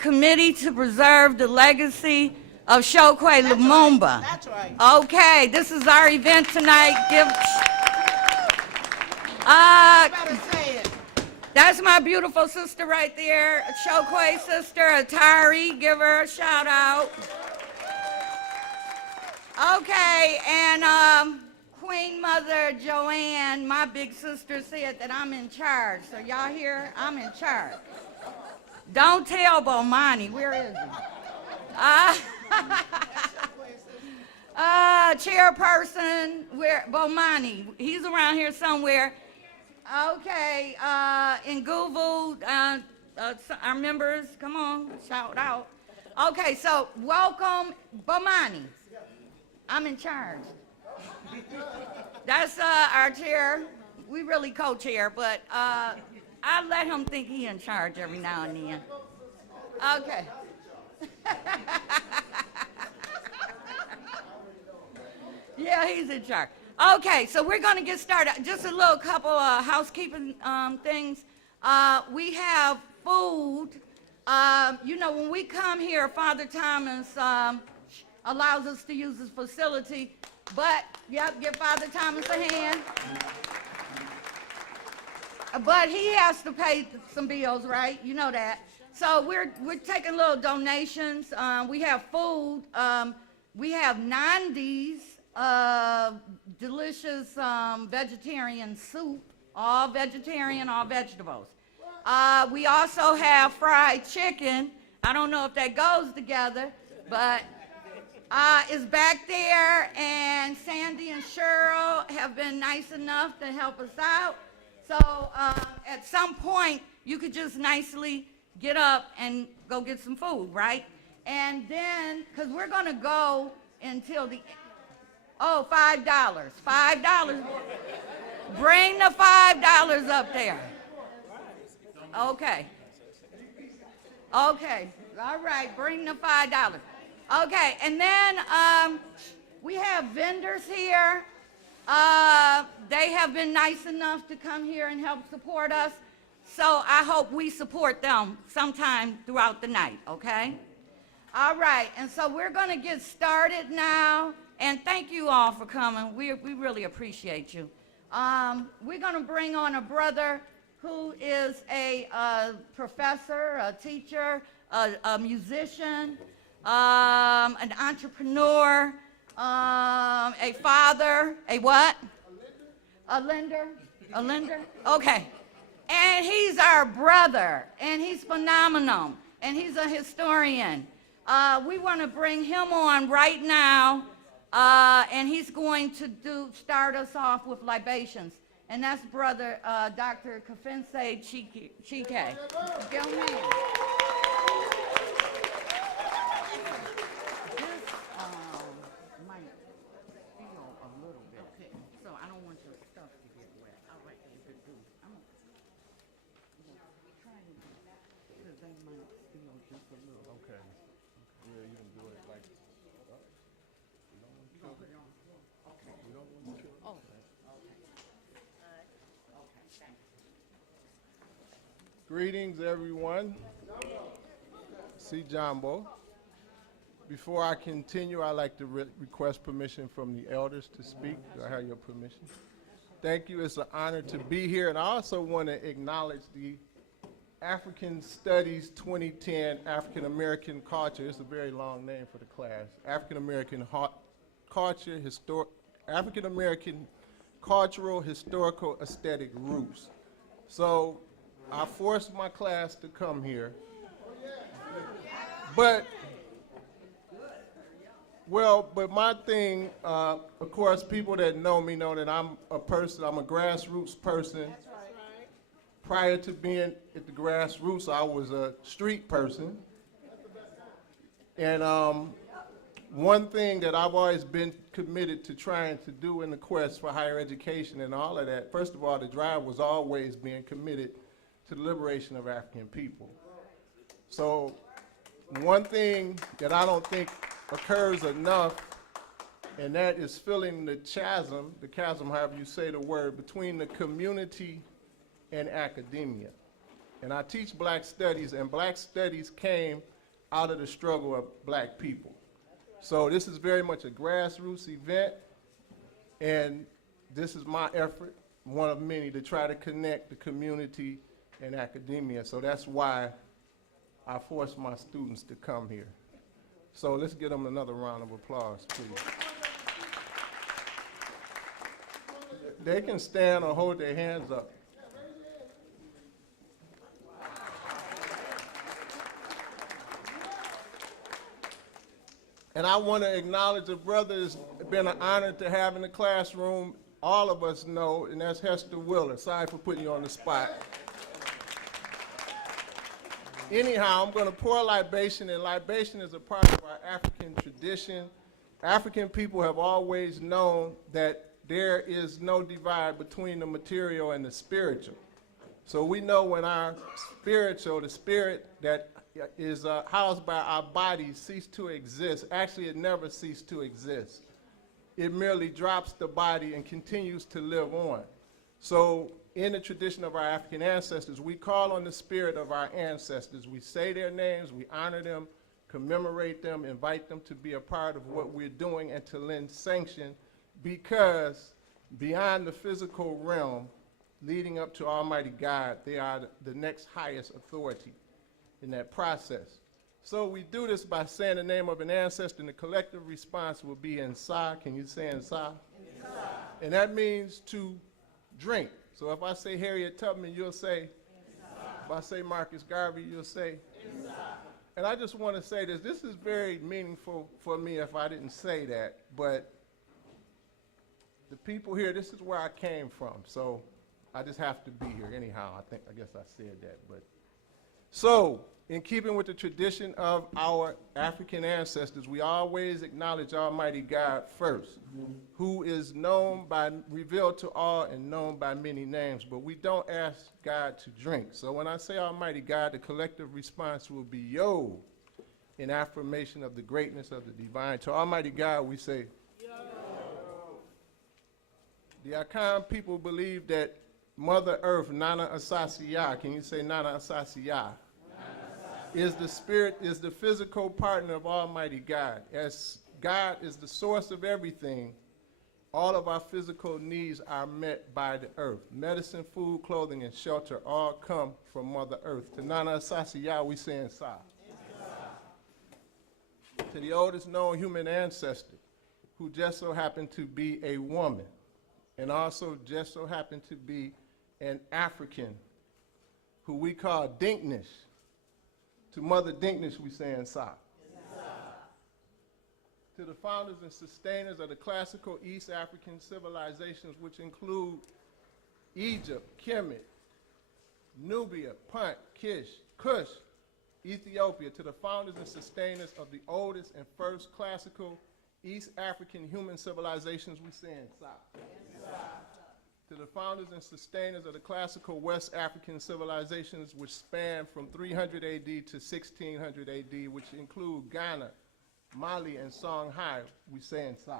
Committee to preserve the legacy of Chokwe Lumumba. That's right. Okay, this is our event tonight. Better say it. That's my beautiful sister right there, Chokwe sister, Atari. Give her a shout out. Okay, and Queen Mother Joanne, my big sister, said that I'm in charge. So y'all hear? I'm in charge. Don't tell Bomani. Where is he? Chairperson, where Bomani? He's around here somewhere. Okay, in Guvu, our members, come on, shout out. Okay, so welcome, Bomani. I'm in charge. That's our chair. We really co-chair, but I let him think he in charge every now and then. Okay. Yeah, he's in charge. Okay, so we're going to get started. Just a little couple of housekeeping things. We have food. You know, when we come here, Father Thomas allows us to use his facility. But, yep, give Father Thomas a hand. But he has to pay some bills, right? You know that. So we're taking little donations. We have food. We have Nandi's delicious vegetarian soup, all vegetarian, all vegetables. We also have fried chicken. I don't know if that goes together, but it's back there, and Sandy and Cheryl have been nice enough to help us out. So at some point, you could just nicely get up and go get some food, right? And then, because we're going to go until the, oh, $5. $5. Bring the $5 up there. Okay. Okay. All right. Bring the $5. Okay. And then we have vendors here. They have been nice enough to come here and help support us. So I hope we support them sometime throughout the night, okay? All right, and so we're going to get started now. And thank you all for coming. We really appreciate you. We're going to bring on a brother who is a professor, a teacher, a musician, an entrepreneur, a father, a what? A lender. A lender? Okay. And he's our brother, and he's phenomenal, and he's a historian. We want to bring him on right now, and he's going to start us off with libations. And that's Brother Dr. Kafense Chike. Go man. Greetings, everyone. See Jumbo. Before I continue, I'd like to request permission from the elders to speak. Do I have your permission? Thank you. It's an honor to be here. And I also want to acknowledge the African Studies 2010 African American Culture. It's a very long name for the class. African American Culture, African American Cultural, Historical, Aesthetic Roots. So I forced my class to come here. But my thing, of course, people that know me know that I'm a grassroots person. That's right. Prior to being at the grassroots, I was a street person. And one thing that I've always been committed to trying to do in the quest for higher education and all of that, first of all, the drive was always being committed to the liberation of African people. So one thing that I don't think occurs enough, and that is filling the chasm, however you say the word, between the community and academia. And I teach black studies, and black studies came out of the struggle of black people. So this is very much a grassroots event, and this is my effort, one of many, to try to connect the community and academia. So that's why I force my students to come here. So let's give them another round of applause, please. They can stand or hold their hands up. And I want to acknowledge a brother it's been an honor to have in the classroom. All of us know, and that's Hester Willer. Sorry for putting you on the spot. Anyhow, I'm going to pour libation, and libation is a part of our African tradition. African people have always known that there is no divide between the material and the spiritual. So we know when our spiritual, the spirit that is housed by our bodies, cease to exist. Actually, it never ceased to exist. It merely drops the body and continues to live on. So in the tradition of our African ancestors, we call on the spirit of our ancestors. We say their names, we honor them, commemorate them, invite them to be a part of what we're doing and to lend sanction, because beyond the physical realm, leading up to Almighty God, they are the next highest authority in that process. So we do this by saying the name of an ancestor, and the collective response will be Nsa. Can you say Nsa? Nsa. And that means to drink. So if I say Harriet Tubman, you'll say Nsa. If I say Marcus Garvey, you'll say Nsa. And I just want to say this. This is very meaningful for me if I didn't say that, but the people here, this is where I came from, so I just have to be here anyhow. I guess I said that, but. So, in keeping with the tradition of our African ancestors, we always acknowledge Almighty God first, who is revealed to all and known by many names, but we don't ask God to drink. So when I say Almighty God, the collective response will be Yo, in affirmation of the greatness of the divine. To Almighty God, we say, Yo. The Akan people believe that Mother Earth, Nana Asasiya, can you say Nana Asasiya? Is the spirit, is the physical partner of Almighty God. As God is the source of everything, all of our physical needs are met by the earth. Medicine, food, clothing, and shelter all come from Mother Earth. To Nana Asasiya, we say Nsa. To the oldest known human ancestor, who just so happened to be a woman, and also just so happened to be an African, who we call Dinknish. To Mother Dinknish, we say Nsa. To the founders and sustainers of the classical East African civilizations, which include Egypt, Kemet, Nubia, Punt, Kish, Kush, Ethiopia. To the founders and sustainers of the oldest and first classical East African human civilizations, we say Nsa. To the founders and sustainers of the classical West African civilizations, which span from 300 AD to 1600 AD, which include Ghana, Mali, and Songhai, we say Nsa.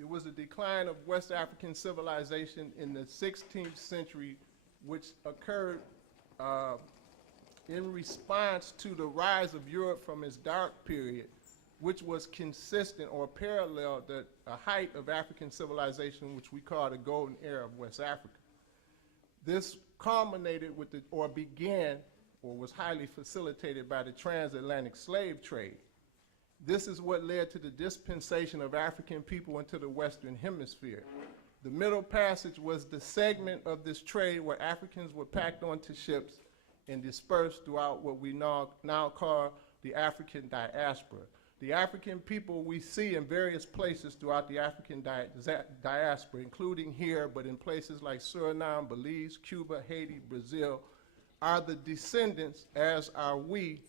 It was the decline of West African civilization in the 16th century, which occurred in response to the rise of Europe from its dark period, which was consistent or paralleled a height of African civilization, which we call the golden era of West Africa. This culminated with began or was highly facilitated by the transatlantic slave trade. This is what led to the dispensation of African people into the Western Hemisphere. The Middle Passage was the segment of this trade where Africans were packed onto ships and dispersed throughout what we now call the African diaspora. The African people we see in various places throughout the African diaspora, including here, but in places like Suriname, Belize, Cuba, Haiti, Brazil, are the descendants, as are we,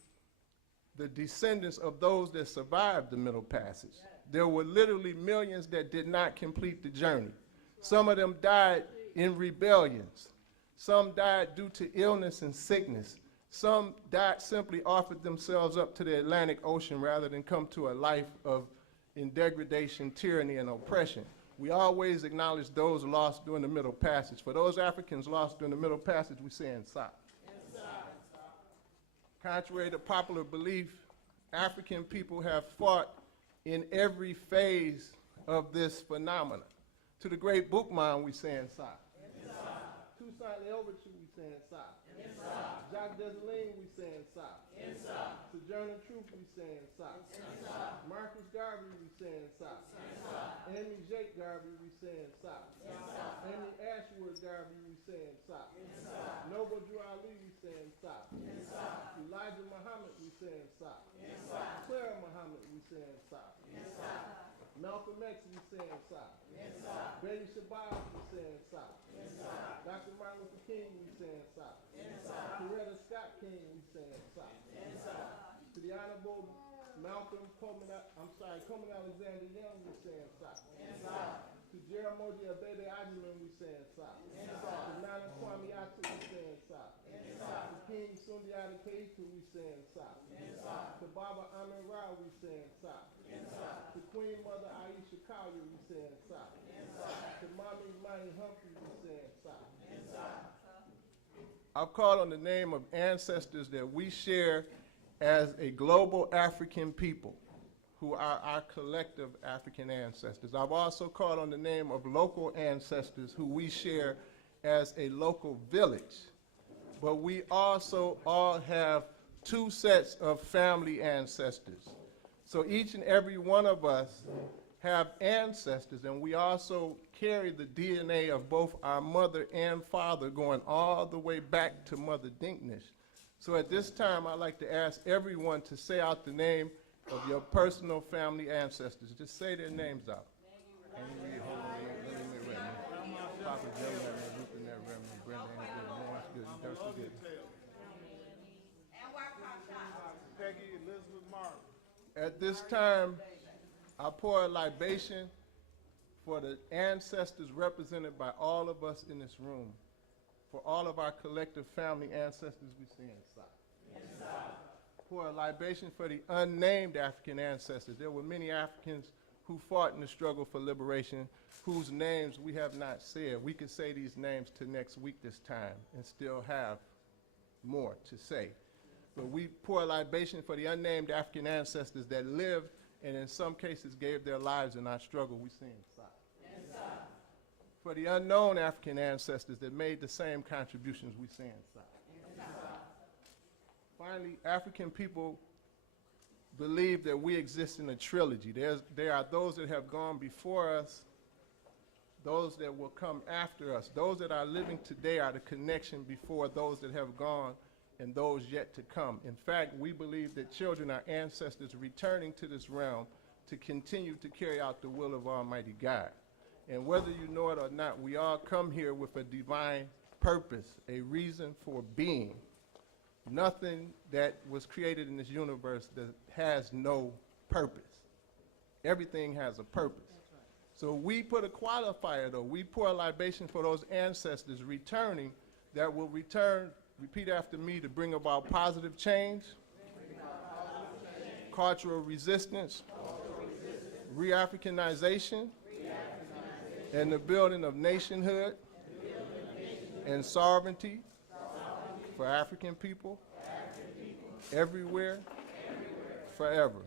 the descendants of those that survived the Middle Passage. There were literally millions that did not complete the journey. Some of them died in rebellions. Some died due to illness and sickness. Some died simply offered themselves up to the Atlantic Ocean rather than come to a life in degradation, tyranny, and oppression. We always acknowledge those lost during the Middle Passage. For those Africans lost during the Middle Passage, we say Inside. Contrary to popular belief, African people have fought in every phase of this phenomenon. To the great Bookman, we say Inside. Toussaint L'Ouverture, we say Inside. Jacques Dessalines, we say Inside. Sojourner Truth, we say Inside. Marcus Garvey, we say Inside. Amy Jake Garvey, we say Inside. Amy Ashworth Garvey, we say Inside. Noble Drew Ali, we say Inside. Elijah Muhammad, we say Inside. Clara Muhammad, we say Inside. Malcolm X, we say Inside. Betty Shabazz, we say Inside. Dr. Martin Luther King, we say Inside. Coretta Scott King, we say Inside. To the Honorable Coleman Alexander Young, we say Inside. To Jeramogi Abebe Ajiman, we say Inside. To Nana Kwame Atu, we say Inside. To King Sundiata Keita, we say Inside. To Baba Amin Ra, we say Inside. To Queen Mother Aisha Collier, we say Inside. To Mommy Money Humphrey, we say Inside. I've called on the name of ancestors that we share as a global African people, who are our collective African ancestors. I've also called on the name of local ancestors who we share as a local village. But we also all have two sets of family ancestors. So each and every one of us have ancestors, and we also carry the DNA of both our mother and father going all the way back to Mother Dinknish. So at this time, I'd like to ask everyone to say out the name of your personal family ancestors. Just say their names out. Papa Joe, Brenda, Peggy Elizabeth Martin. At this time, I pour a libation for the ancestors represented by all of us in this room. For all of our collective family ancestors we say Inside. Pour a libation for the unnamed African ancestors. There were many Africans who fought in the struggle for liberation, whose names we have not said. We could say these names to next week this time and still have more to say. But we pour a libation for the unnamed African ancestors that lived and in some cases gave their lives in our struggle. We say Inside. For the unknown African ancestors that made the same contributions, we say Inside. Finally, African people believe that we exist in a trilogy. There are those that have gone before us, those that will come after us. Those that are living today are the connection before those that have gone and those yet to come. In fact, we believe that children are ancestors returning to this realm to continue to carry out the will of Almighty God. And whether you know it or not, we all come here with a divine purpose, a reason for being. Nothing that was created in this universe that has no purpose. Everything has a purpose. So we put a qualifier, though. We pour a libation for those ancestors returning that will return, repeat after me, to bring about positive change, cultural resistance, re-Africanization, and the building of nationhood and sovereignty for African people, everywhere, forever.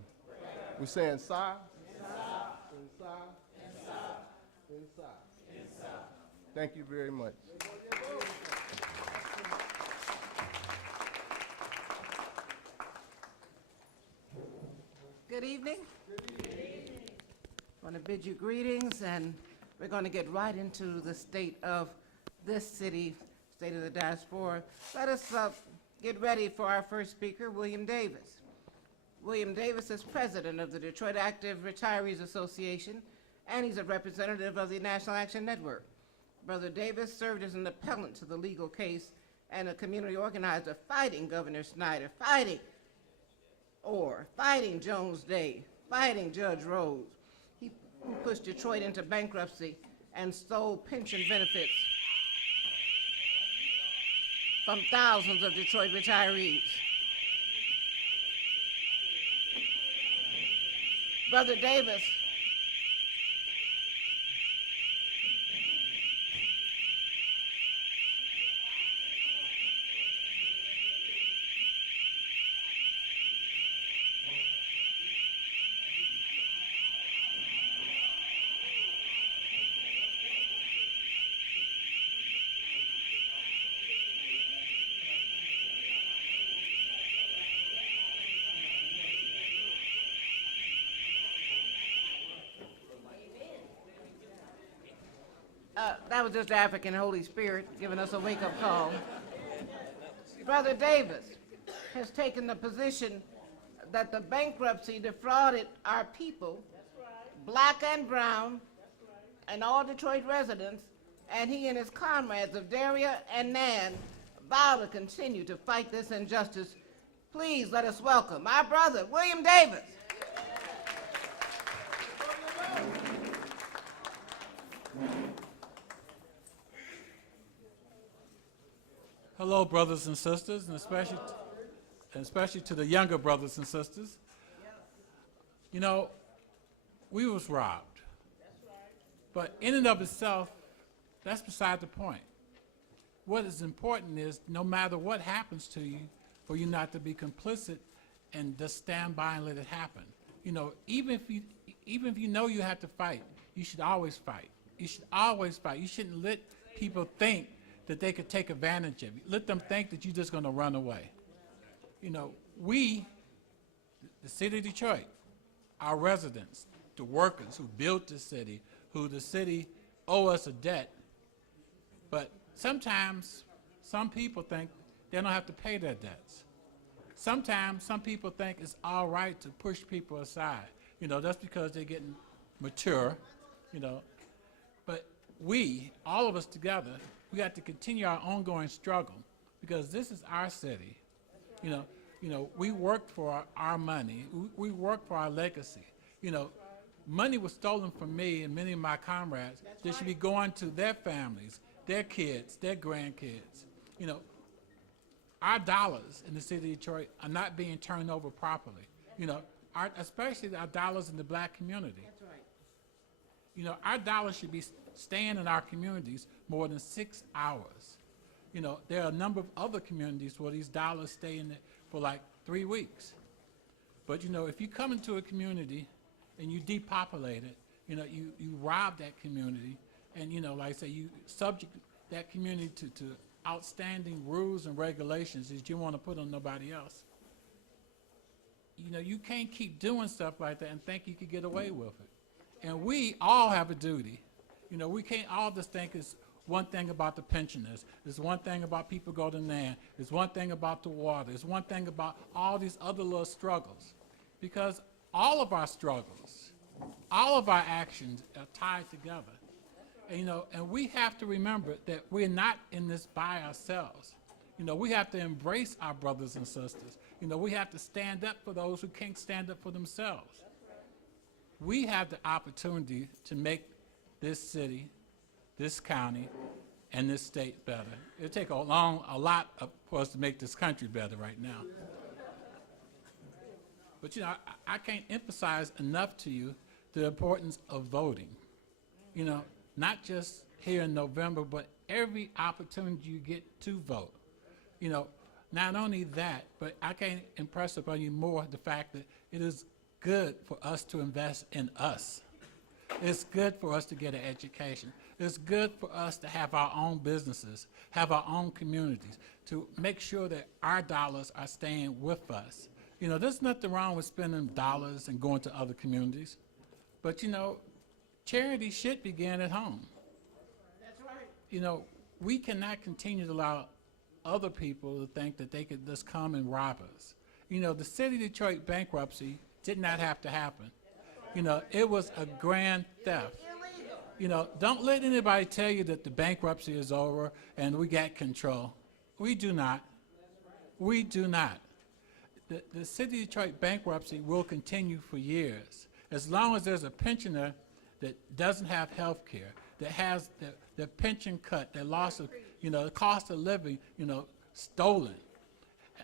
We're saying Inside, Inside. Thank you very much. Good evening. I want to bid you greetings, and we're going to get right into the state of this city, state of the diaspora. Let us get ready for our first speaker, William Davis. William Davis is president of the Detroit Active Retirees Association, and he's a representative of the National Action Network. Brother Davis served as an appellant to the legal case and a community organizer fighting Governor Snyder, fighting Jones Day, fighting Judge Rhodes. He pushed Detroit into bankruptcy and stole pension benefits from thousands of Detroit retirees. Brother Davis That was just the African Holy Spirit giving us a wake-up call. Brother Davis has taken the position that the bankruptcy defrauded our people, black and brown, and all Detroit residents, and he and his comrades of Daria and Nan vow to continue to fight this injustice. Please let us welcome our brother, William Davis. Hello, brothers and sisters, and especially to the younger brothers and sisters. You know, we was robbed. But in and of itself, that's beside the point. What is important is no matter what happens to you, for you not to be complicit and just stand by and let it happen. You know, even if you know you have to fight, you should always fight. You should always fight. You shouldn't let people think that they could take advantage of you. Let them think that you're just going to run away. You know, we, the city of Detroit, our residents, the workers who built the city, who the city owe us a debt, but sometimes some people think they don't have to pay their debts. Sometimes some people think it's all right to push people aside. You know, that's because they're getting mature, you know. But we, all of us together, we got to continue our ongoing struggle because this is our city. You know, we worked for our money. We worked for our legacy. You know, money was stolen from me and many of my comrades that should be going to their families, their kids, their grandkids. You know, our dollars in the city of Detroit are not being turned over properly. You know, especially our dollars in the black community. That's right. You know, our dollars should be staying in our communities more than 6 hours. You know, there are a number of other communities where these dollars stay in it for like 3 weeks. But, you know, if you come into a community and you depopulate it, you know, you rob that community and, you know, like I say, you subject that community to outstanding rules and regulations that you want to put on nobody else. You know, you can't keep doing stuff like that and think you could get away with it. And we all have a duty. You know, we can't all just think it's one thing about the pensioners. It's one thing about people go to NAN. It's one thing about the water. It's one thing about all these other little struggles. Because all of our struggles, all of our actions are tied together. And, you know, and we have to remember that we're not in this by ourselves. You know, we have to embrace our brothers and sisters. You know, we have to stand up for those who can't stand up for themselves. We have the opportunity to make this city, this county, and this state better. It'll take a lot for us to make this country better right now. But, you know, I can't emphasize enough to you the importance of voting. You know, not just here in November, but every opportunity you get to vote. You know, not only that, but I can't impress upon you more the fact that it is good for us to invest in us. It's good for us to get an education. It's good for us to have our own businesses, have our own communities, to make sure that our dollars are staying with us. You know, there's nothing wrong with spending dollars and going to other communities. But, you know, charity should begin at home. That's right. You know, we cannot continue to allow other people to think that they could just come and rob us. You know, the city of Detroit bankruptcy did not have to happen. You know, it was a grand theft. You know, don't let anybody tell you that the bankruptcy is over and we got control. We do not. We do not. The city of Detroit bankruptcy will continue for years. As long as there's a pensioner that doesn't have health care, that has their pension cut, their loss of, you know, the cost of living, you know, stolen.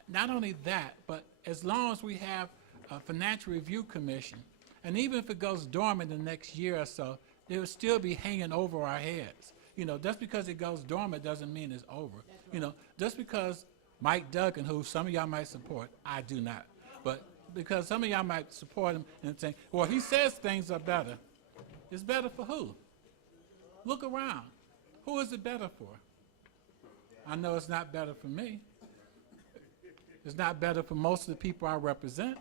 Not only that, but as long as we have a financial review commission, and even if it goes dormant the next year or so, it will still be hanging over our heads. You know, just because it goes dormant doesn't mean it's over. You know, just because Mike Duggan, who some of y'all might support, I do not. But because some of y'all might support him and think, well, he says things are better. It's better for who? Look around. Who is it better for? I know it's not better for me. It's not better for most of the people I represent.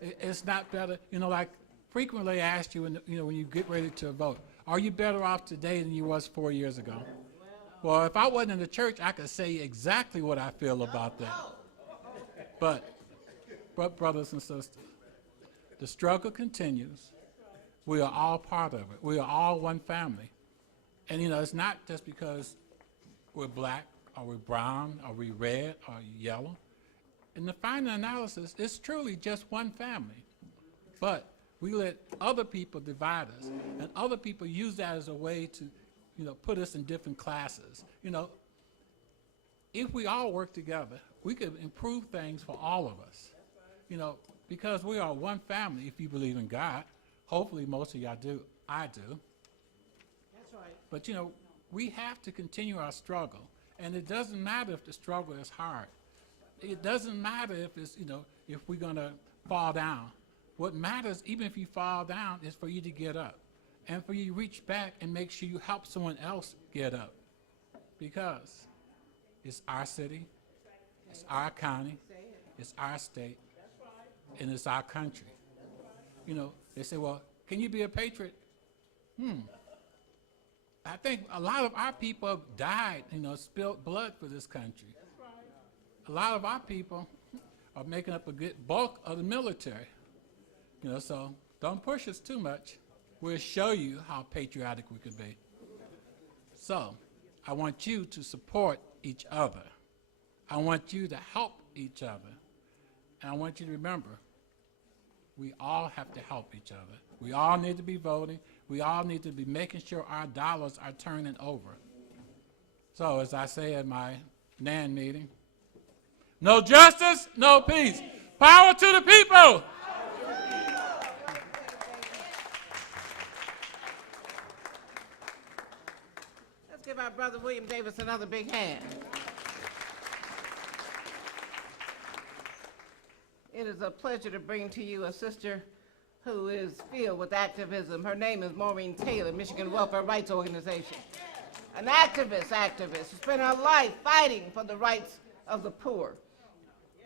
It's not better, you know, like frequently I ask you, when you get ready to vote, Are you better off today than you was 4 years ago? Well, if I wasn't in the church, I could say exactly what I feel about that. But brothers and sisters, the struggle continues. We are all part of it. We are all one family. And, it's not just because we're black or we're brown or we're red or yellow. In the final analysis, it's truly just one family. But we let other people divide us, and other people use that as a way to, put us in different classes. If we all work together, we could improve things for all of us. Because we are one family, if you believe in God. Hopefully most of y'all do. I do. That's right. But, we have to continue our struggle. And it doesn't matter if the struggle is hard. It doesn't matter if it's, if we're going to fall down. What matters, even if you fall down, is for you to get up. And for you to reach back and make sure you help someone else get up. Because it's our city, it's our county, it's our state, and it's our country. They say, well, can you be a patriot? I think a lot of our people died, spilled blood for this country. A lot of our people are making up a good bulk of the military. So don't push us too much. We'll show you how patriotic we can be. So I want you to support each other. I want you to help each other. And I want you to remember, we all have to help each other. We all need to be voting. We all need to be making sure our dollars are turning over. So as I say at my NAN meeting, no justice, no peace. Power to the people. Let's give our brother William Davis another big hand. It is a pleasure to bring to you a sister who is filled with activism. Her name is Maureen Taylor, Michigan Welfare Rights Organization. An activist who spent her life fighting for the rights of the poor.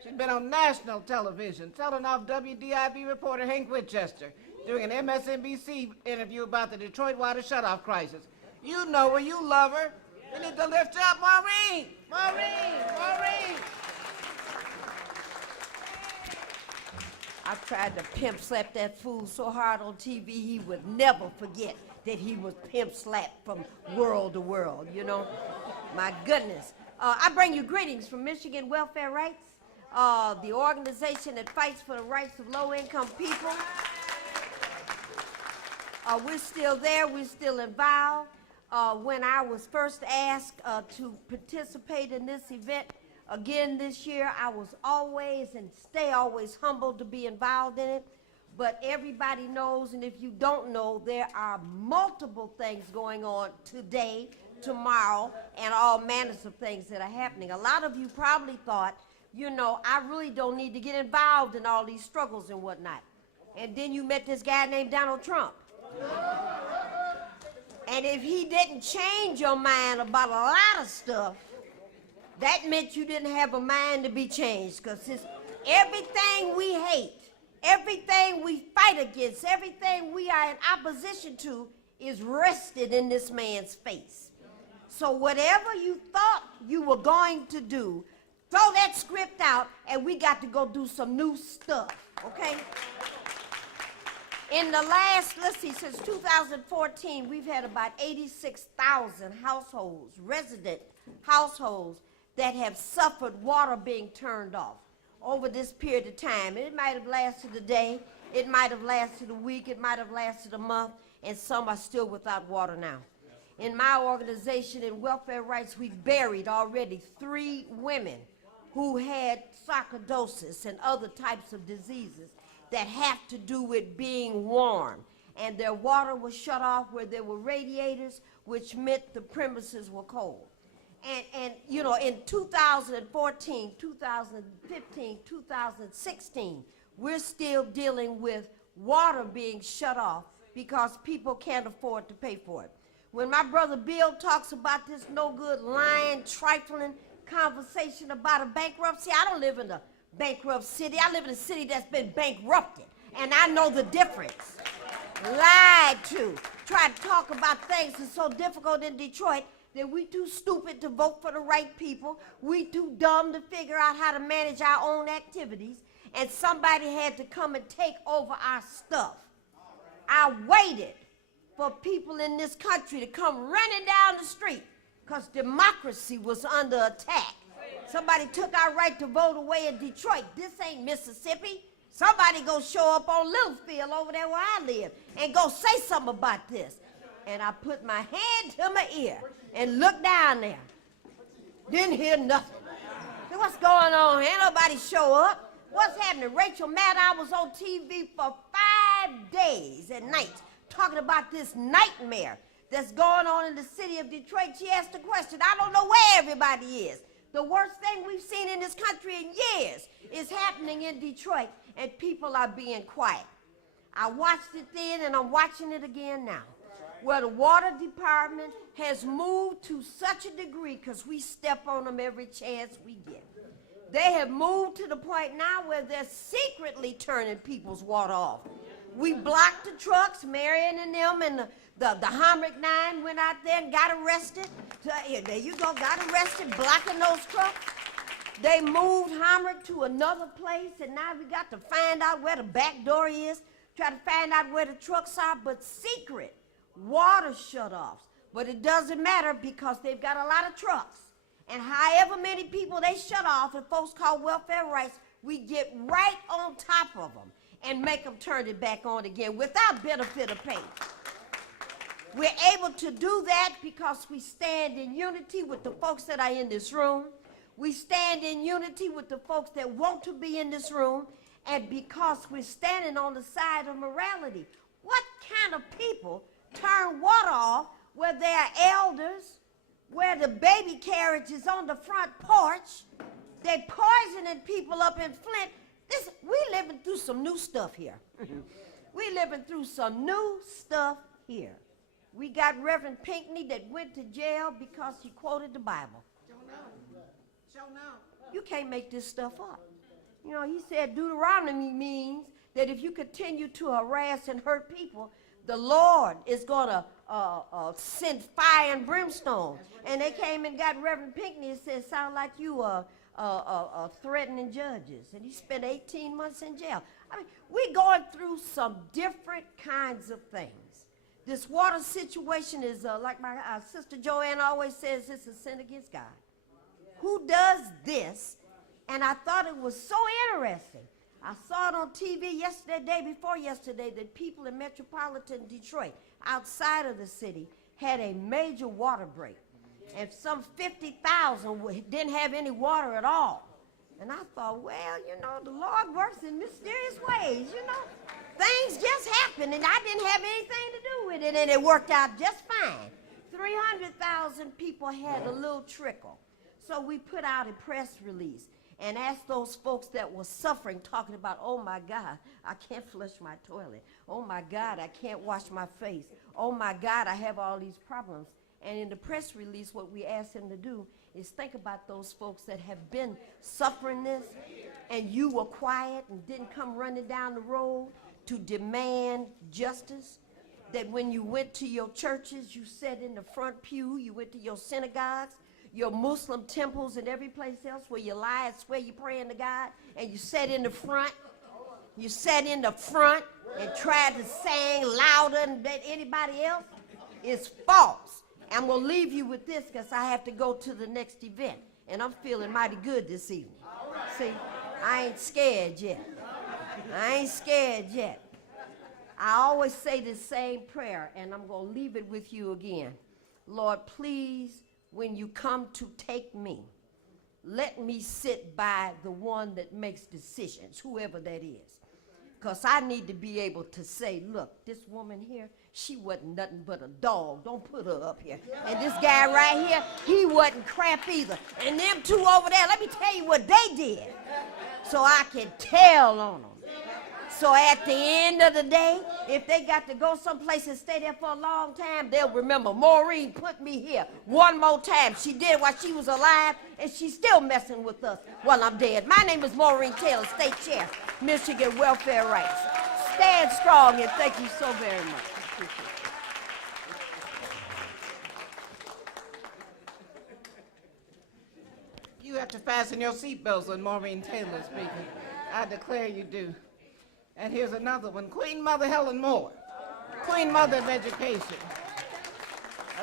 She's been on national television, telling off WDIB reporter Hank Winchester during an MSNBC interview about the Detroit water shutoff crisis. You know her, you love her. We need to lift up Maureen. Maureen. I tried to pimp slap that fool so hard on TV he would never forget that he was pimp slapped from world to world, My goodness. I bring you greetings from Michigan Welfare Rights, the organization that fights for the rights of low-income people. We're still there. We're still involved. When I was first asked to participate in this event, again this year, I was always and stay always humbled to be involved in it. But everybody knows, and if you don't know, there are multiple things going on today, tomorrow, and all manners of things that are happening. A lot of you probably thought, I really don't need to get involved in all these struggles and whatnot. And then you met this guy named Donald Trump. And if he didn't change your mind about a lot of stuff, that meant you didn't have a mind to be changed, because everything we hate, everything we fight against, everything we are in opposition to is rested in this man's face. So whatever you thought you were going to do, throw that script out, and we got to go do some new stuff, okay? In the last, since 2014, we've had about 86,000 households, resident households, that have suffered water being turned off over this period of time. It might have lasted a day, it might have lasted a week, it might have lasted a month, and some are still without water now. In my organization, in Welfare Rights, we've buried already 3 women who had sarcoidosis and other types of diseases that have to do with being warm. And their water was shut off where there were radiators, which meant the premises were cold. And in 2014, 2015, 2016, we're still dealing with water being shut off because people can't afford to pay for it. When my brother Bill talks about this no good, lying, trifling conversation about a bankruptcy, I don't live in a bankrupt city. I live in a city that's been bankrupted, and I know the difference. lied to, tried to talk about things that's so difficult in Detroit that we too stupid to vote for the right people, we too dumb to figure out how to manage our own activities, and somebody had to come and take over our stuff. I waited for people in this country to come running down the street because democracy was under attack. Somebody took our right to vote away in Detroit. This ain't Mississippi. Somebody go show up on Littlefield over there where I live and go say something about this. And I put my hand to my ear and looked down there. Didn't hear nothing. Said, what's going on? Ain't nobody show up. What's happening? Rachel Maddow was on TV for 5 days and nights talking about this nightmare that's going on in the city of Detroit. She asked the question, I don't know where everybody is. The worst thing we've seen in this country in years is happening in Detroit, and people are being quiet. I watched it then, and I'm watching it again now, where the water department has moved to such a degree because we step on them every chance we get. They have moved to the point now where they're secretly turning people's water off. We blocked the trucks, Marion and them, and the Homerick 9 went out there and got arrested. There you go, got arrested blocking those trucks. They moved Homerick to another place, and now we got to find out where the back door is, try to find out where the trucks are, but secret water shut-offs. But it doesn't matter because they've got a lot of trucks. And however many people they shut off, and folks call welfare rights, we get right on top of them and make them turn it back on again without benefit of pay. We're able to do that because we stand in unity with the folks that are in this room. We stand in unity with the folks that want to be in this room, and because we're standing on the side of morality. What kind of people turn water off where there are elders, where the baby carriage is on the front porch? They're poisoning people up in Flint. We living through some new stuff here. We living through some new stuff here. We got Reverend Pinckney that went to jail because he quoted the Bible. You can't make this stuff up. You know, he said Deuteronomy means that if you continue to harass and hurt people, the Lord is going to send fire and brimstone. And they came and got Reverend Pinckney and said, sound like you are threatening judges. And he spent 18 months in jail. I mean, we're going through some different kinds of things. This water situation is, like my sister Joanne always says, it's a sin against God. Who does this? And I thought it was so interesting. I saw it on TV yesterday, day before yesterday, that people in metropolitan Detroit, outside of the city, had a major water break. And some 50,000 didn't have any water at all. And I thought, well, you know, the Lord works in mysterious ways, you know. Things just happen, and I didn't have anything to do with it, and it worked out just fine. 300,000 people had a little trickle. So we put out a press release and asked those folks that were suffering, talking about, oh my God, I can't flush my toilet. Oh my God, I can't wash my face. Oh my God, I have all these problems. And in the press release, what we asked them to do is think about those folks that have been suffering this, and you were quiet and didn't come running down the road to demand justice. That when you went to your churches, you sat in the front pew, you went to your synagogues, your Muslim temples, and every place else where you lie and swear you're praying to God, and you sat in the front. You sat in the front and tried to sing louder than anybody else. It's false. I'm going to leave you with this because I have to go to the next event, and I'm feeling mighty good this evening. See, I ain't scared yet. I ain't scared yet. I always say the same prayer, and I'm going to leave it with you again. Lord, please, when you come to take me, let me sit by the one that makes decisions, whoever that is. Because I need to be able to say, look, this woman here, she wasn't nothing but a dog. Don't put her up here. And this guy right here, he wasn't crap either. And them two over there, let me tell you what they did. So I can tell on them. So at the end of the day, if they got to go someplace and stay there for a long time, they'll remember Maureen put me here one more time. She did while she was alive, and she's still messing with us while I'm dead. My name is Maureen Taylor, State Chair, Michigan Welfare Rights. Stand strong, and thank you so very much. Appreciate it. You have to fasten your seatbelts when Maureen Taylor is speaking. I declare you do. And here's another one, Queen Mother Helen Moore, Queen Mother of Education.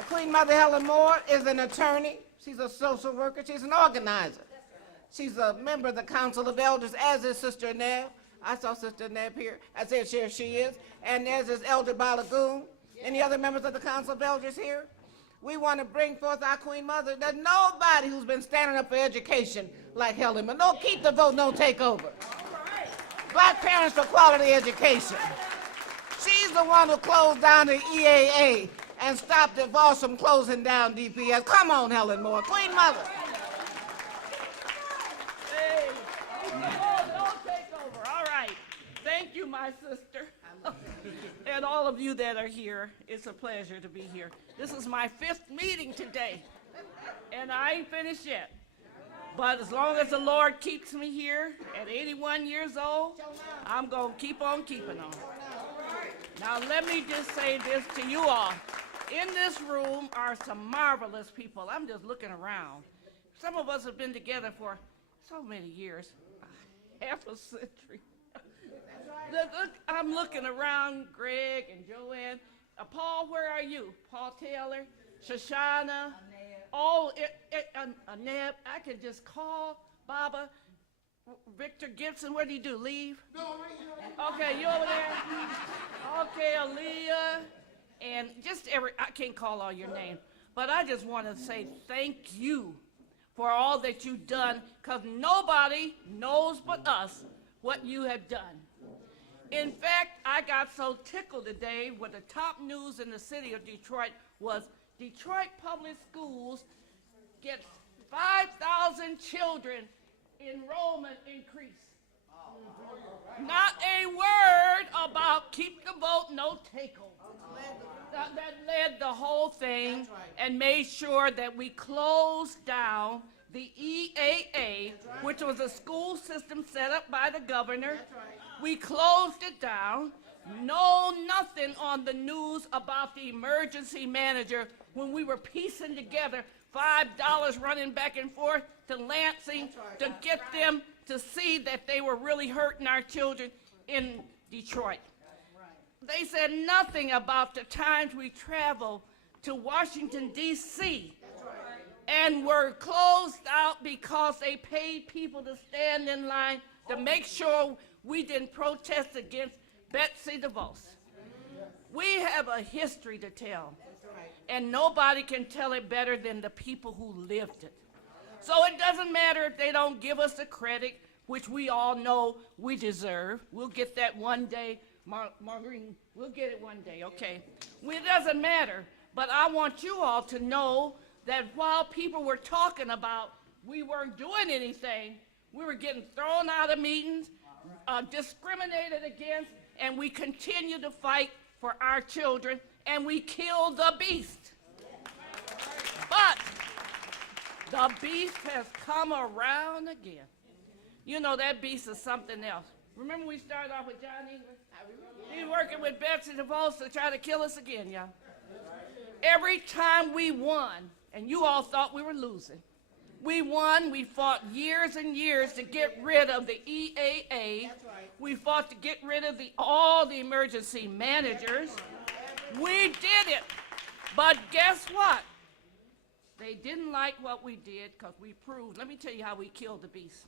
Queen Mother Helen Moore is an attorney. She's a social worker. She's an organizer. She's a member of the Council of Elders, as is Sister Neb. I saw Sister Neb here. I said, here she is. And as is Elder Balagoon. Any other members of the Council of Elders here? We want to bring forth our Queen Mother. There's nobody who's been standing up for education like Helen. But no, keep the vote, no takeover. Black Parents for Quality Education. She's the one who closed down the EAA and stopped divorce from closing down DPS. Come on, Helen Moore, Queen Mother. Hey, don't take over. All right. Thank you, my sister. And all of you that are here, it's a pleasure to be here. This is my 5th meeting today, and I ain't finished yet. But as long as the Lord keeps me here at 81 years old, I'm going to keep on keeping on. Now, let me just say this to you all. In this room are some marvelous people. I'm just looking around. Some of us have been together for so many years, half a century. Look, I'm looking around, Greg and Joanne. Paul, where are you? Paul Taylor, Shoshana, Neb. I could just call Baba. Victor Gibson, what do you do? Leave? No, right here. Okay, you over there? Okay, Aaliyah, and just I can't call all your names, but I just want to say thank you for all that you've done, because nobody knows but us what you have done. In fact, I got so tickled today when the top news in the city of Detroit was Detroit Public Schools get 5,000 children enrollment increase. Not a word about keep the vote, no takeover. That led the whole thing and made sure that we closed down the EAA, which was a school system set up by the governor. We closed it down. Nothing on the news about the emergency manager when we were piecing together $5 running back and forth to Lansing to get them to see that they were really hurting our children in Detroit. They said nothing about the times we traveled to Washington, D.C. and were closed out because they paid people to stand in line to make sure we didn't protest against Betsy DeVos. We have a history to tell, and nobody can tell it better than the people who lived it. So it doesn't matter if they don't give us the credit, which we all know we deserve. We'll get that one day. Marguerite, we'll get it one day, okay? It doesn't matter, but I want you all to know that while people were talking about we weren't doing anything, we were getting thrown out of meetings, discriminated against, and we continue to fight for our children, and we killed the beast. But the beast has come around again. You know, that beast is something else. Remember we started off with John England? He's working with Betsy DeVos to try to kill us again, y'all. Every time we won, and you all thought we were losing, we won. We fought years and years to get rid of the EAA. We fought to get rid of all the emergency managers. We did it. But guess what? They didn't like what we did because we proved. Let me tell you how we killed the beast.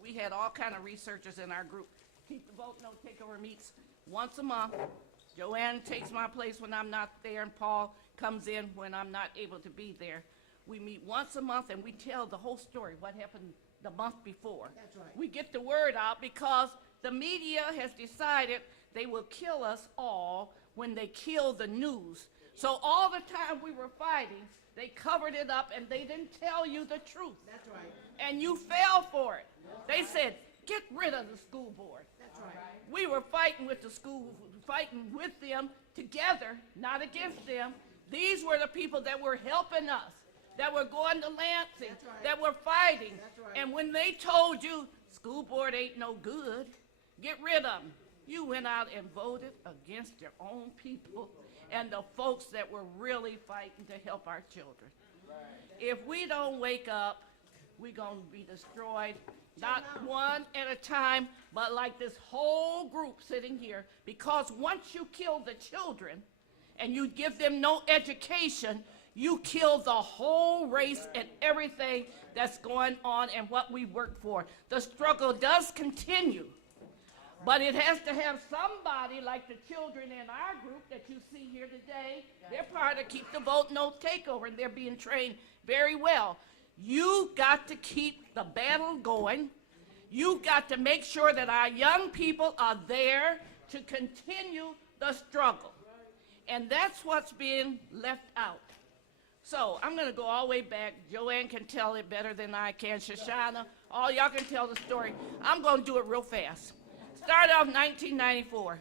We had all kind of researchers in our group. Keep the Vote, No Takeover meets once a month. Joanne takes my place when I'm not there, and Paul comes in when I'm not able to be there. We meet once a month, and we tell the whole story, what happened the month before. That's right. We get the word out because the media has decided they will kill us all when they kill the news. So all the time we were fighting, they covered it up, and they didn't tell you the truth. That's right. And you fell for it. They said, get rid of the school board. That's right. We were fighting with the school, fighting with them together, not against them. These were the people that were helping us, that were going to Lansing, that were fighting. And when they told you, school board ain't no good, get rid of them. You went out and voted against your own people and the folks that were really fighting to help our children. If we don't wake up, we're going to be destroyed, not one at a time, but like this whole group sitting here, because once you kill the children and you give them no education, you kill the whole race and everything that's going on and what we work for. The struggle does continue, but it has to have somebody like the children in our group that you see here today. They're part of Keep the Vote, No Takeover, and they're being trained very well. You got to keep the battle going. You got to make sure that our young people are there to continue the struggle. And that's what's being left out. So I'm going to go all the way back. Joanne can tell it better than I can. Shoshana, all y'all can tell the story. I'm going to do it real fast. Started off 1994.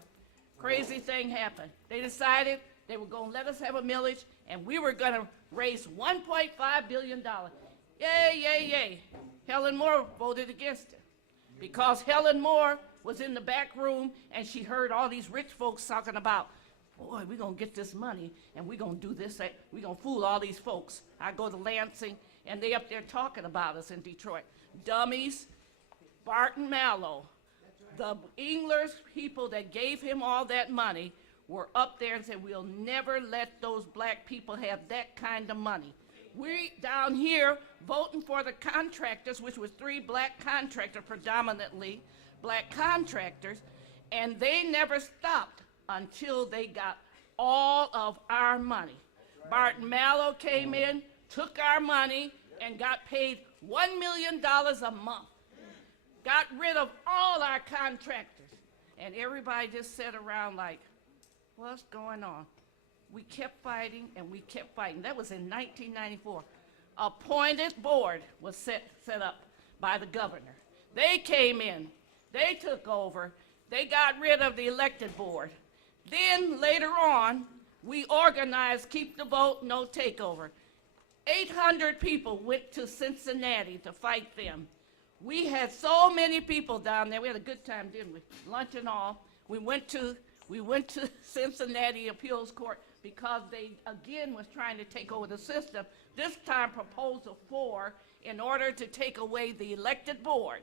Crazy thing happened. They decided they were going to let us have a millage, and we were going to raise $1.5 billion. Yay, yay, yay. Helen Moore voted against it because Helen Moore was in the back room, and she heard all these rich folks talking about, boy, we're going to get this money, and we're going to do this, we're going to fool all these folks. I go to Lansing, and they up there talking about us in Detroit. Dummies, Barton Mallow, the English people that gave him all that money were up there and said, we'll never let those black people have that kind of money. We down here voting for the contractors, which was 3 black contractors, predominantly black contractors, and they never stopped until they got all of our money. Barton Mallow came in, took our money, and got paid $1 million a month. Got rid of all our contractors. And everybody just sat around like, what's going on? We kept fighting and we kept fighting. That was in 1994. Appointed board was set up by the governor. They came in, they took over, they got rid of the elected board. Then later on, we organized Keep the Vote, No Takeover. 800 people went to Cincinnati to fight them. We had so many people down there. We had a good time, didn't we? Lunch and all. We went to Cincinnati Appeals Court because they, again, was trying to take over the system. This time, Proposal 4, in order to take away the elected board.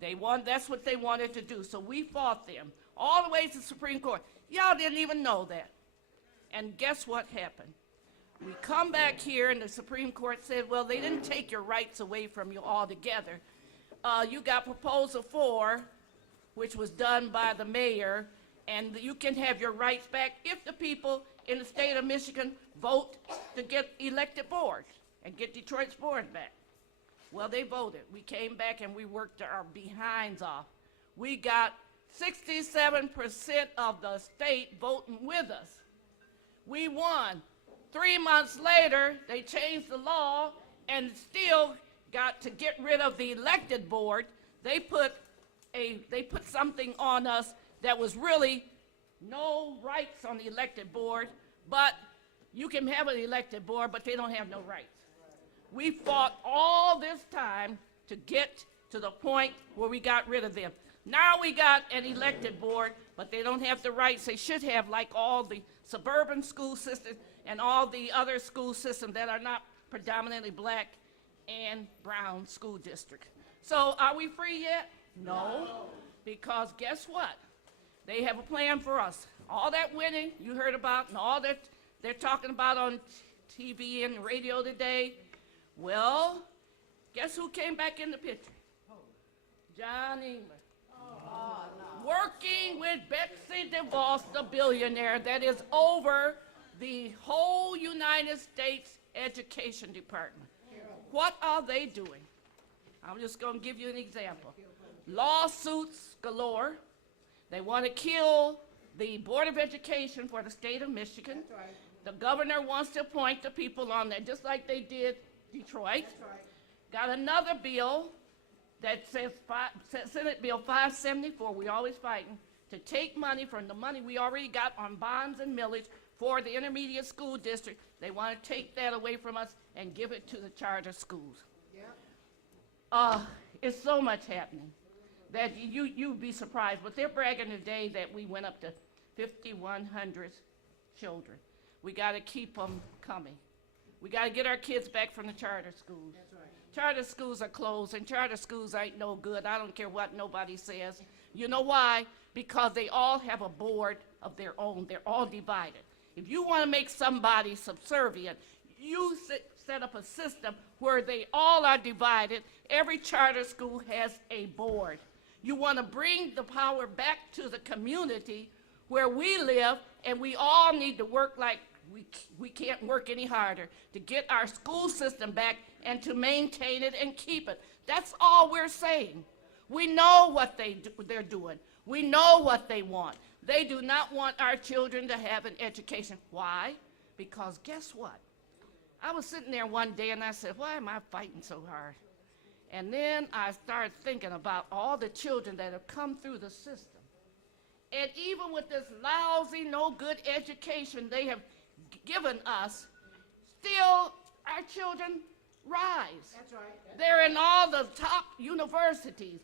That's what they wanted to do. So we fought them all the way to the Supreme Court. Y'all didn't even know that. And guess what happened? We come back here, and the Supreme Court said, well, they didn't take your rights away from you altogether. You got Proposal 4, which was done by the mayor, and you can have your rights back if the people in the state of Michigan vote to get elected boards and get Detroit's board back. Well, they voted. We came back and we worked our behinds off. We got 67% of the state voting with us. We won. 3 months later, they changed the law and still got to get rid of the elected board. They put something on us that was really no rights on the elected board, but you can have an elected board, but they don't have no rights. We fought all this time to get to the point where we got rid of them. Now we got an elected board, but they don't have the rights they should have, like all the suburban school systems and all the other school systems that are not predominantly black and brown school districts. So are we free yet? No, because guess what? They have a plan for us. All that winning you heard about and all that they're talking about on TV and radio today, well, guess who came back in the picture? John England. Working with Betsy DeVos, the billionaire that is over the whole United States Education Department. What are they doing? I'm just going to give you an example. Lawsuits galore. They want to kill the Board of Education for the state of Michigan. That's right. The governor wants to appoint the people on there, just like they did Detroit. That's right. Got another bill that says Senate Bill 574, we always fighting, to take money from the money we already got on bonds and millage for the intermediate school district. They want to take that away from us and give it to the charter schools. Yeah. It's so much happening. that you'd be surprised, but they're bragging today that we went up to 5,100 children. We got to keep them coming. We got to get our kids back from the charter schools. That's right. Charter schools are closed, and charter schools ain't no good. I don't care what nobody says. You know why? Because they all have a board of their own. They're all divided. If you want to make somebody subservient, you set up a system where they all are divided. Every charter school has a board. You want to bring the power back to the community where we live, and we all need to work like we can't work any harder to get our school system back and to maintain it and keep it. That's all we're saying. We know what they're doing. We know what they want. They do not want our children to have an education. Why? Because guess what? I was sitting there one day and I said, why am I fighting so hard? And then I started thinking about all the children that have come through the system. And even with this lousy, no good education they have given us, still our children rise. That's right. They're in all the top universities.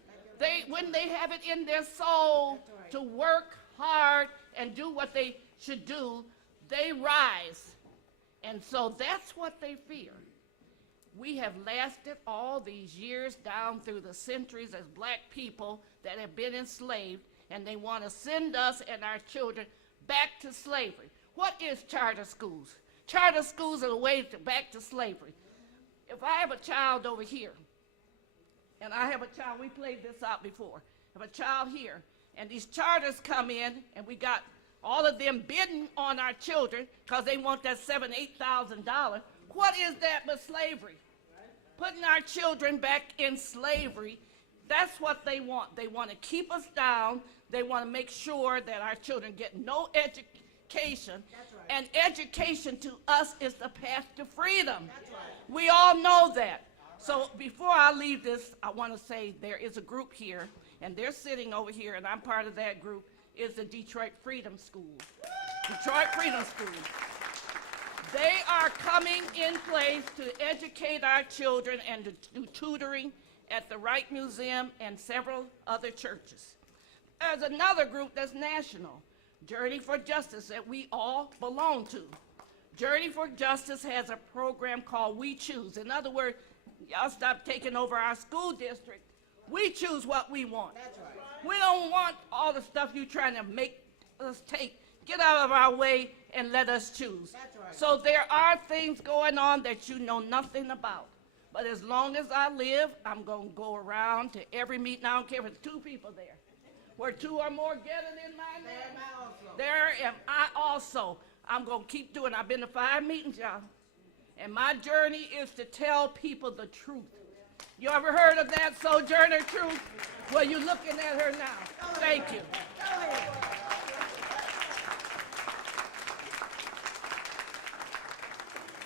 When they have it in their soul to work hard and do what they should do, they rise. And so that's what they fear. We have lasted all these years down through the centuries as black people that have been enslaved, and they want to send us and our children back to slavery. What is charter schools? Charter schools are a way back to slavery. If I have a child over here, and I have a child, we played this out before, I have a child here, and these charters come in, and we got all of them bidding on our children because they want that $7,000, $8,000. What is that but slavery? Putting our children back in slavery, that's what they want. They want to keep us down. They want to make sure that our children get no education. That's right. And education to us is the path to freedom. That's right. We all know that. So before I leave this, I want to say there is a group here, and they're sitting over here, and I'm part of that group, is the Detroit Freedom School. Detroit Freedom School. They are coming in place to educate our children and to do tutoring at the Wright Museum and several other churches. There's another group that's national, Journey for Justice, that we all belong to. Journey for Justice has a program called We Choose. In other words, y'all stop taking over our school district. We choose what we want. That's right. We don't want all the stuff you're trying to make us take. Get out of our way and let us choose. That's right. So there are things going on that you know nothing about. But as long as I live, I'm going to go around to every meeting. I don't care if it's 2 people there. Where 2 or more gathered in my name, there am I also. I'm going to keep doing it. I've been to 5 meetings, y'all. And my journey is to tell people the truth. You ever heard of that Sojourner Truth? Well, you're looking at her now. Thank you.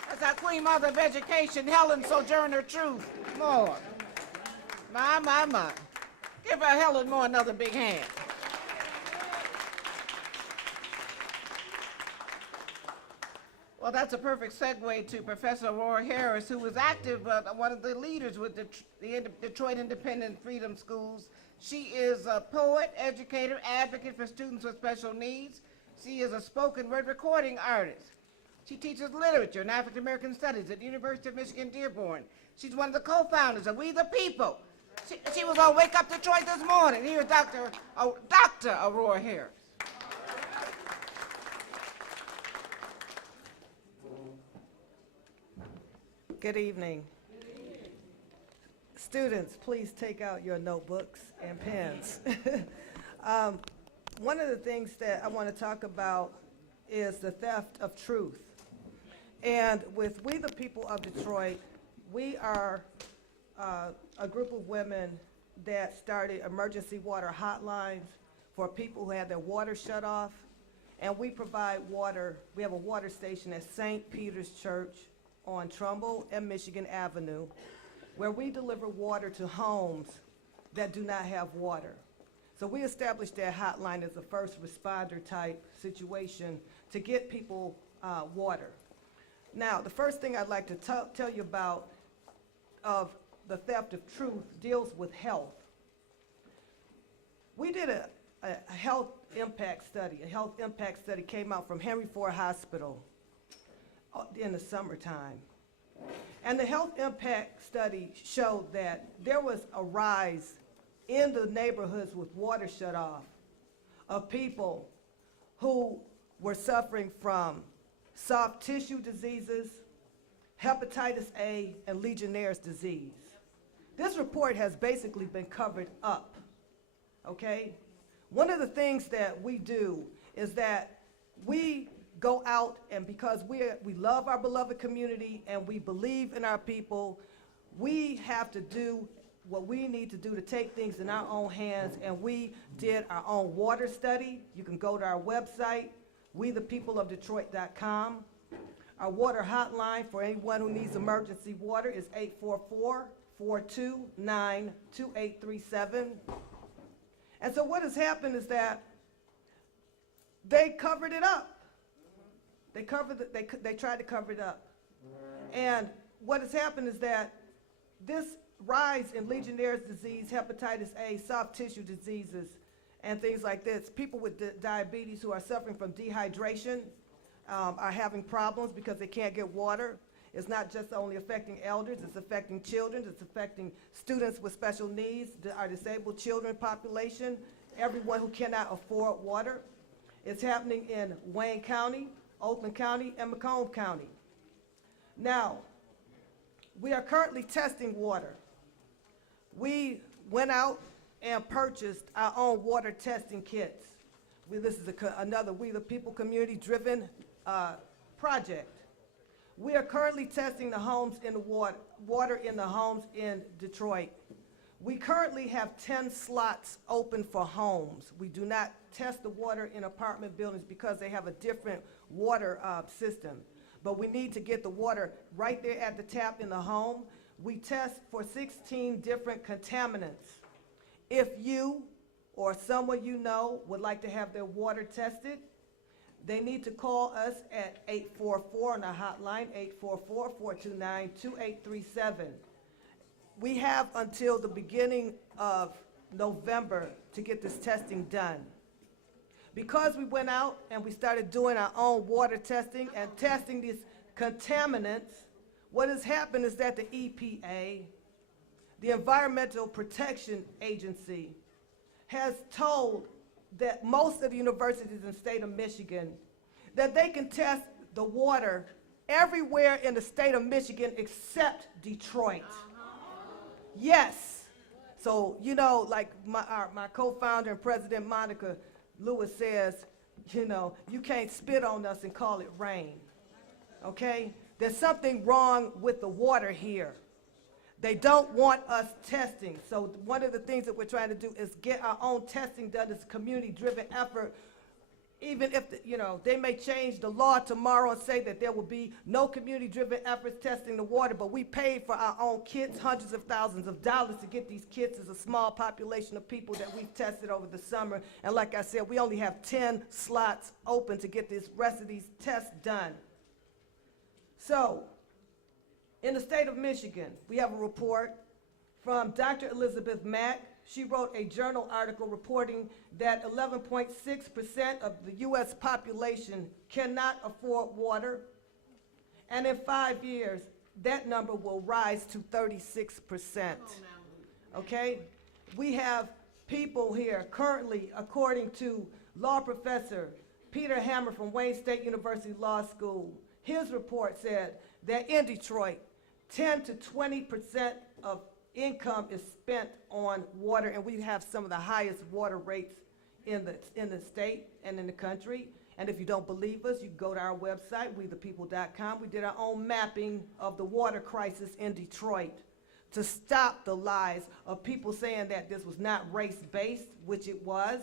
That's our Queen Mother of Education, Helen Sojourner Truth. Lord. My. Give her Helen Moore another big hand. Well, that's a perfect segue to Professor Aurora Harris, who was active, one of the leaders with the Detroit Independent Freedom Schools. She is a poet, educator, advocate for students with special needs. She is a spoken word recording artist. She teaches literature and African American studies at the University of Michigan Dearborn. She's one of the co-founders of We the People. She was on Wake Up Detroit this morning. Here's Dr. Aurora Harris. Good evening. Students, please take out your notebooks and pens. One of the things that I want to talk about is the theft of truth. And with We the People of Detroit, we are a group of women that started emergency water hotlines for people who had their water shut off. And we provide water. We have a water station at St. Peter's Church on Trumbull and Michigan Avenue, where we deliver water to homes that do not have water. So we established that hotline as a first responder type situation to get people water. Now, the first thing I'd like to tell you about of the theft of truth deals with health. we did a health impact study. A health impact study came out from Henry Ford Hospital in the summertime. And the health impact study showed that there was a rise in the neighborhoods with water shut off of people who were suffering from soft tissue diseases, hepatitis A, and Legionnaire's disease. This report has basically been covered up, okay? One of the things that we do is that we go out, and because we love our beloved community and we believe in our people, we have to do what we need to do to take things in our own hands, and we did our own water study. You can go to our website, wethepeopleofdetroit.com. Our water hotline for anyone who needs emergency water is 844-429-2837. And so what has happened is that they covered it up. They tried to cover it up. And what has happened is that this rise in Legionnaire's disease, hepatitis A, soft tissue diseases, and things like this, people with diabetes who are suffering from dehydration are having problems because they can't get water. It's not just only affecting elders, it's affecting children, it's affecting students with special needs, our disabled children population, everyone who cannot afford water. It's happening in Wayne County, Oakland County, and Macomb County. Now, we are currently testing water. We went out and purchased our own water testing kits. This is another We the People community-driven project. We are currently testing the homes in the water in the homes in Detroit. We currently have 10 slots open for homes. We do not test the water in apartment buildings because they have a different water system. But we need to get the water right there at the tap in the home. We test for 16 different contaminants. If you or someone you know would like to have their water tested, they need to call us at 844 on our hotline, 844-429-2837. We have until the beginning of November to get this testing done. Because we went out and we started doing our own water testing and testing these contaminants, what has happened is that the EPA, the Environmental Protection Agency, has told that most of the universities in the state of Michigan that they can test the water everywhere in the state of Michigan except Detroit. Yes. So, you know, like my co-founder and president, Monica Lewis, says, you know, you can't spit on us and call it rain, okay? There's something wrong with the water here. They don't want us testing. So one of the things that we're trying to do is get our own testing done. It's a community-driven effort. Even if, you know, they may change the law tomorrow and say that there will be no community-driven efforts testing the water, but we paid for our own kits, hundreds of thousands of dollars to get these kits. As a small population of people that we've tested over the summer. And like I said, we only have 10 slots open to get this rest of these tests done. So, in the state of Michigan, we have a report from Dr. Elizabeth Mack. She wrote a journal article reporting that 11.6% of the U.S. population cannot afford water, and in 5 years, that number will rise to 36%. Okay? We have people here currently, according to law professor Peter Hammer from Wayne State University Law School, his report said that in Detroit, 10 to 20% of income is spent on water, and we have some of the highest water rates in the state and in the country. And if you don't believe us, you can go to our website, wethepeople.com. We did our own mapping of the water crisis in Detroit to stop the lies of people saying that this was not race-based, which it was.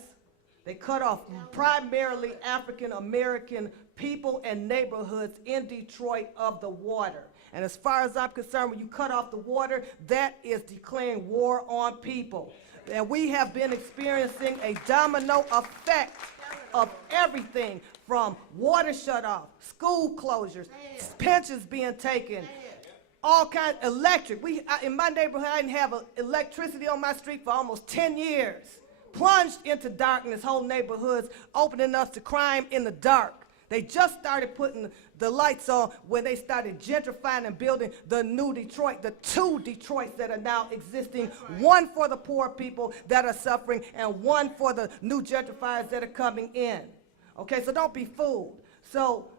They cut off primarily African-American people and neighborhoods in Detroit of the water. And as far as I'm concerned, when you cut off the water, that is declaring war on people. And we have been experiencing a domino effect of everything from water shut off, school closures, pensions being taken, all kinds, electric. In my neighborhood, I didn't have electricity on my street for almost 10 years. plunged into darkness, whole neighborhoods opening up to crime in the dark. They just started putting the lights on when they started gentrifying and building the new Detroit, the two Detroits that are now existing, one for the poor people that are suffering and one for the new gentrifiers that are coming in. Okay, so don't be fooled. So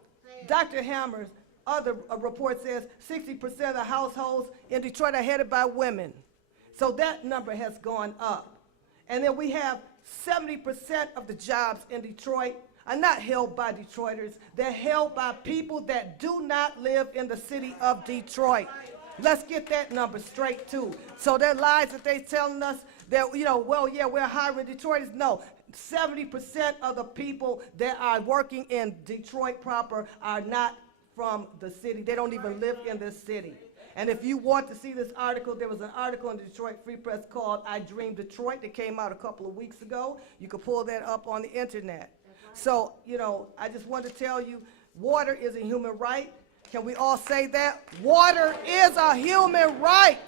Dr. Hammer's other report says 60% of the households in Detroit are headed by women. So that number has gone up. And then we have 70% of the jobs in Detroit are not held by Detroiters. They're held by people that do not live in the city of Detroit. Let's get that number straight too. So that lies that they telling us that, well, yeah, we're hiring Detroiters. No, 70% of the people that are working in Detroit proper are not from the city. They don't even live in this city. And if you want to see this article, there was an article in the Detroit Free Press called I Dream Detroit that came out a couple of weeks ago. You can pull that up on the internet. So, I just want to tell you, water is a human right. Can we all say that? Water is a human right.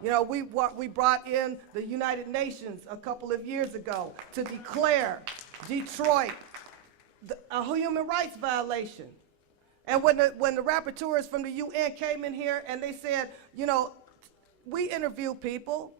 We brought in the United Nations a couple of years ago to declare Detroit a human rights violation. And when the rapporteurs from the UN came in here and they said, we interview people.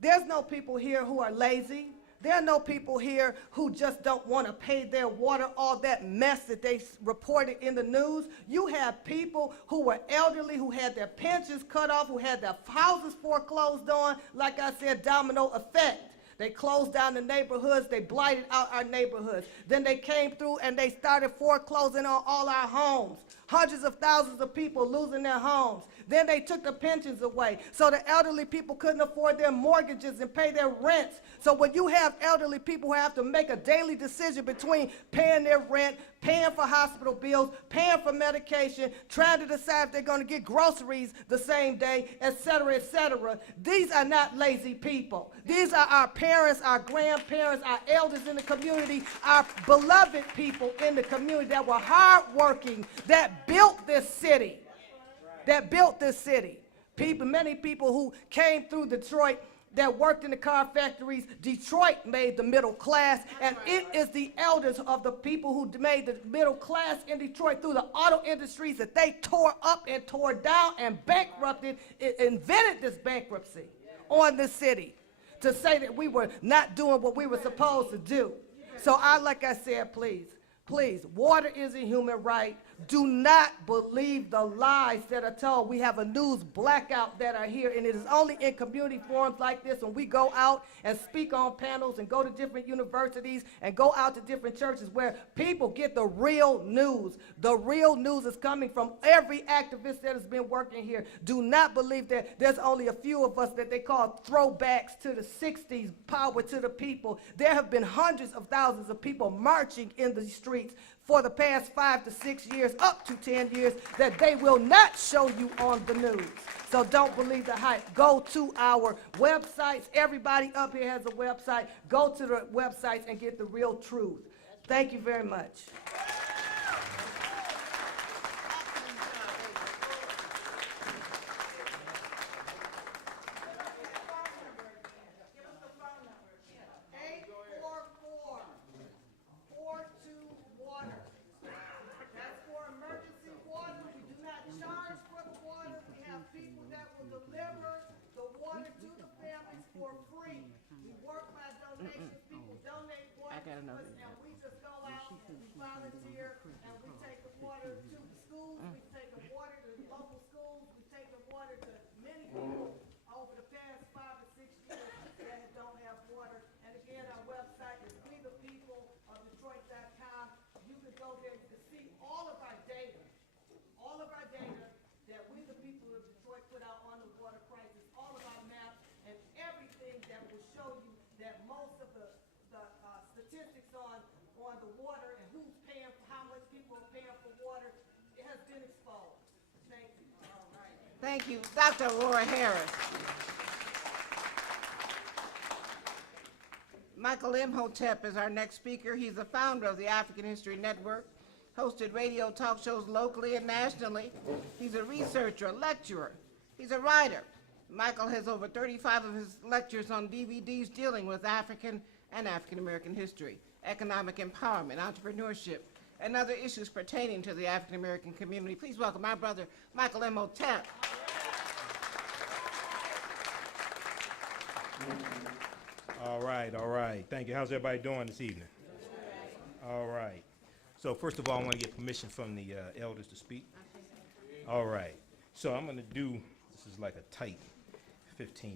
There's no people here who are lazy. There are no people here who just don't want to pay their water, all that mess that they reported in the news. You have people who were elderly, who had their pensions cut off, who had their houses foreclosed on, like I said, domino effect. They closed down the neighborhoods. They blighted out our neighborhoods. Then they came through and they started foreclosing on all our homes. Hundreds of thousands of people losing their homes. Then they took the pensions away. So the elderly people couldn't afford their mortgages and pay their rents. So when you have elderly people who have to make a daily decision between paying their rent, paying for hospital bills, paying for medication, trying to decide if they're going to get groceries the same day, et cetera, these are not lazy people. These are our parents, our grandparents, our elders in the community, our beloved people in the community that were hardworking, that built this city. Many people who came through Detroit that worked in the car factories. Detroit made the middle class, and it is the elders of the people who made the middle class in Detroit through the auto industries that they tore up and tore down and bankrupted, invented this bankruptcy on the city to say that we were not doing what we were supposed to do. So like I said, please, water is a human right. Do not believe the lies that are told. We have a news blackout that are here, and it is only in community forums like this when we go out and speak on panels and go to different universities and go out to different churches where people get the real news. The real news is coming from every activist that has been working here. Do not believe that there's only a few of us that they call throwbacks to the 60s, power to the people. There have been hundreds of thousands of people marching in the streets for the past 5 to 6 years, up to 10 years, that they will not show you on the news. So don't believe the hype. Go to our websites. Everybody up here has a website. Go to the websites and get the real truth. Thank you very much. And we just go out, we volunteer, and we take the water to the schools, we take the water to local schools, we take the water to many people over the past 5 or 6 years that don't have water. And again, our website is wethepeopleofdetroit.com. You can go there to see all of our data that we the people of Detroit put out on the water crisis, all of our maps, and everything that will show you that most of the statistics on the water and who's paying for how much people are paying for water, it has been exposed. Thank you. All right. Thank you, Dr. Aurora Harris. Michael Imhotep is our next speaker. He's the founder of the African History Network, hosted radio talk shows locally and nationally. He's a researcher, a lecturer. He's a writer. Michael has over 35 of his lectures on DVDs dealing with African and African American history, economic empowerment, entrepreneurship, and other issues pertaining to the African American community. Please welcome my brother, Michael M. Otep. All right, all right. Thank you. How's everybody doing this evening? All right. So first of all, I want to get permission from the elders to speak. All right. So I'm going to do, this is like a tight 15